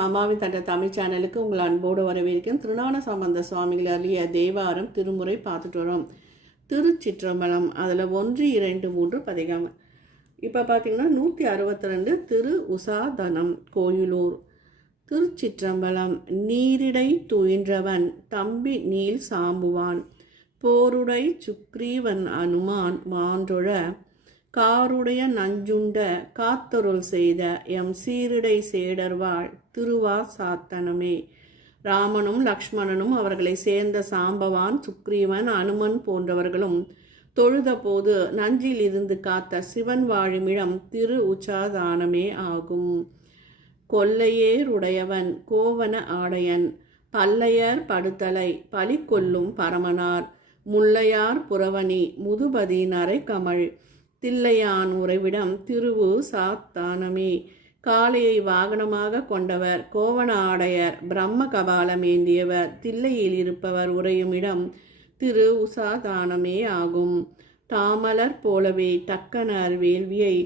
வணக்கம். அம்மாவின் தட்ட தமிழ் சேனலுக்கு உங்கள் அன்போடு வரவேற்கும். திருஞான சம்பந்த சுவாமிகள் அருளிய தேவாரம் திருமுறை பார்த்துட்டு வரோம். திருச்சிற்றம்பலம் அதில் 1, 2, 3 பதிகம். இப்போ பார்த்தீங்கன்னா 162 திரு உசாதனம் கோயிலூர். திருச்சிற்றம்பலம். நீரிடை துயின்றவன் தம்பி நீல் சாம்புவான் போருடை சுக்ரீவன் அனுமான் மான்றொழ காருடைய நஞ்சுண்ட காத்தருள் செய்த எம் சீரிடை சேடர்வாள் திருவார் சாத்தனமே. ராமனும் லக்ஷ்மணனும் அவர்களை சேர்ந்த சாம்பவான் சுக்ரீவன் அனுமன் போன்றவர்களும் தொழுத போது நஞ்சில் இருந்து காத்த சிவன் வாழுமிடம் திரு உச்சாதானமே ஆகும். கொல்லையேருடையவன் கோவன ஆடையன் பல்லையர் படுத்தலை பலி கொல்லும் பரமனார் முல்லையார் புறவணி முதுபதி நரை கமழ் தில்லையான் உறைவிடம் திருவு சாத்தானமே. காளையை வாகனமாக கொண்டவர் கோவண ஆடையர் பிரம்ம கபாலம் ஏந்தியவர் தில்லையில் இருப்பவர் உறையுமிடம் திரு உசாதானமே ஆகும். தாமலர் போலவே தக்கனார் வேள்வியை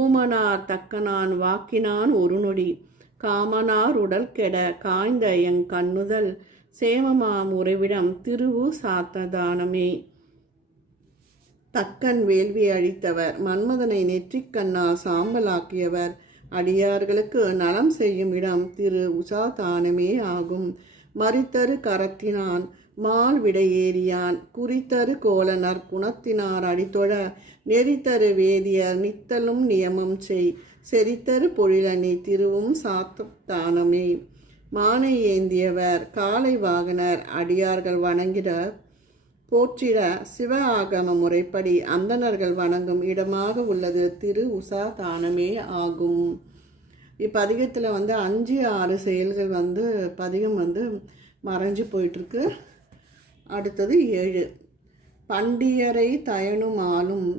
ஊமனார் தக்கனான் வாக்கினான் ஒரு நொடி காமனார் உடல் கெட காய்ந்த எங் கண்ணுதல் சேமமாம் உறைவிடம் திருவு சாத்ததானமே. தக்கன் வேள்வி அழித்தவர் மன்மதனை நெற்றிக்கண்ணால் சாம்பலாக்கியவர் அடியார்களுக்கு நலம் செய்யும் இடம் திரு உசாதானமே ஆகும். மறித்தரு கரத்தினான் மால் விடையேறியான் குறித்தரு கோலனர் குணத்தினார் அடித்தொழ நெறித்தரு வேதியர் நித்தலும் நியமம் செய் செறித்தரு பொழிலணி திருவும் சாத்ததானமே. மானை ஏந்தியவர் காலை வாகனர் அடியார்கள் வணங்கிட போற்றிட சிவ ஆகம முறைப்படி அந்தணர்கள் வணங்கும் இடமாக உள்ளது திரு உசாதானமே ஆகும். இப்பதிகத்தில் 5, 6 செயல்கள் பதிகம் மறைஞ்சு போயிட்டுருக்கு. அடுத்தது 7. பண்டியரை தயனுமாலும்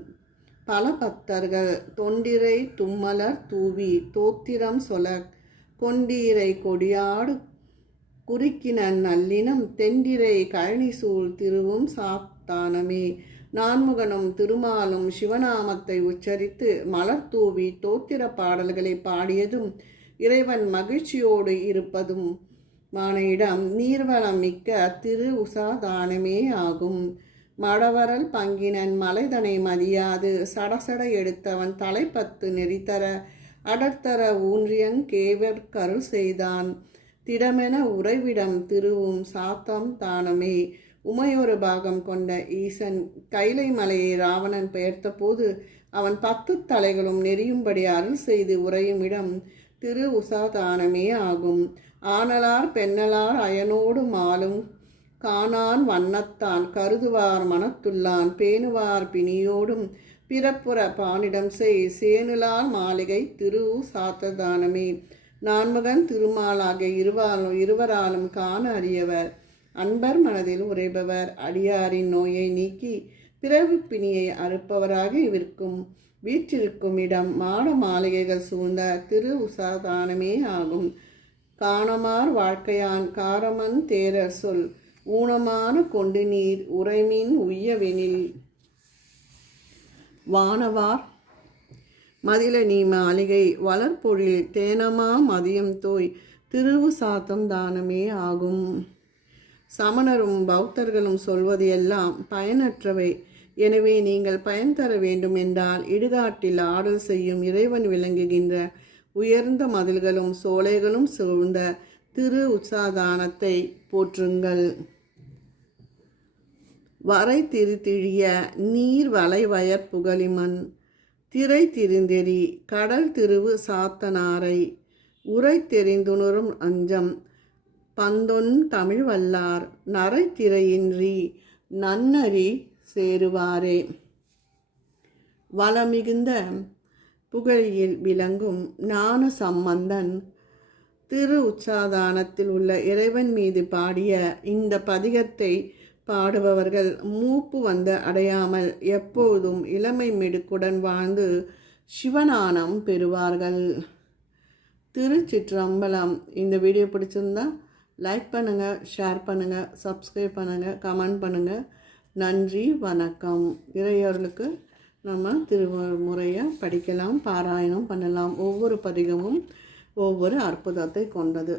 பல பக்தர்கள் தொண்டிரை தும்மலர் தூவி தோத்திரம் சொல கொண்டீரை கொடியாடு குறிக்கினன் நல்லினம் தெண்டிரை கழனிசூழ் திருவும் சாத்தானமே. நான்முகனும் திருமாலும் சிவநாமத்தை உச்சரித்து மலர் தூவி தோத்திர பாடல்களை பாடியதும் இறைவன் மகிழ்ச்சியோடு இருப்பதும் மானையிடம் நீர்வளம் மிக்க திரு உசாதானமே ஆகும். மடவரல் பங்கினன் மலைதனை மதியாது சடசட எடுத்தவன் தலைப்பத்து நெறித்தர அடர்த்தர ஊன்றியங் கேவர் கருள் செய்தான் திடமென உறைவிடம் திருவும் சாத்தம் தானமே. உமையொரு பாகம் கொண்ட ஈசன் கைலை மலையை ராவணன் பெயர்த்த போது அவன் 10 தலைகளும் நெறியும்படி அருள் செய்து உறையும் இடம் திரு உசாதானமே ஆகும். ஆனலார் பெண்ணலார் அயனோடு மாலும் காணான் வண்ணத்தான் கருதுவார் மனத்துள்ளான் பேணுவார் பிணியோடும் பிறப்புற பானிடம் செய் சேனுலால் மாளிகை திரு சாத்ததானமே. நான்முகன் திருமாலாகிய இருவராலும் காண அறியவர் அன்பர் மனதில் உரைபவர் அடியாரின் நோயை நீக்கி பிறகு பிணியை அறுப்பவராக இவருக்கும் வீற்றிருக்கும் இடம் மாட மாளிகைகள் சூழ்ந்த திரு உசாதானமே ஆகும். காணமார் வாழ்க்கையான் காரமன் தேரர் சொல் ஊனமான கொண்டு நீர் உறைமீன் உய்யவெனில் வானவார் மதில நீ மாளிகை வளர்பொழில் தேனமா மதியம் தோய் திருவு சாத்தம் தானமே ஆகும். சமணரும் பௌத்தர்களும் சொல்வது எல்லாம் பயனற்றவை. எனவே நீங்கள் பயன் தர வேண்டும் என்றால் இடுகாட்டில் ஆடல் செய்யும் இறைவன் விளங்குகின்ற உயர்ந்த மதில்களும் சோலைகளும் சூழ்ந்த திரு உச்சாதானத்தை போற்றுங்கள். வரை திருத்திழிய நீர் வலை வயற் புகழிமண் திரை திரிந்தெறி கடல் திருவு சாத்தனாரை உரை தெரிந்துணரும் அஞ்சம் பந்தொன் தமிழ் வல்லார் நரை திரையின்றி நன்னறி சேருவாரே. வளமிகுந்த புகழியில் விளங்கும் ஞான சம்பந்தன் திரு உச்சாதானத்தில் உள்ள இறைவன் மீது பாடிய இந்த பதிகத்தை பாடுபவர்கள் மூப்பு அடையாமல் எப்போதும் இளமை மெடுக்குடன் வாழ்ந்து சிவஞானம் பெறுவார்கள். திருச்சிற்றம்பலம். இந்த வீடியோ பிடிச்சிருந்தா லைக் பண்ணுங்கள், ஷேர் பண்ணுங்கள், சப்ஸ்கிரைப் பண்ணுங்கள், கமெண்ட் பண்ணுங்கள். நன்றி, வணக்கம். இறையர்களுக்கு நம்ம திருமுறையை படிக்கலாம், பாராயணம் பண்ணலாம். ஒவ்வொரு பதிகமும் ஒவ்வொரு அற்புதத்தை கொண்டது.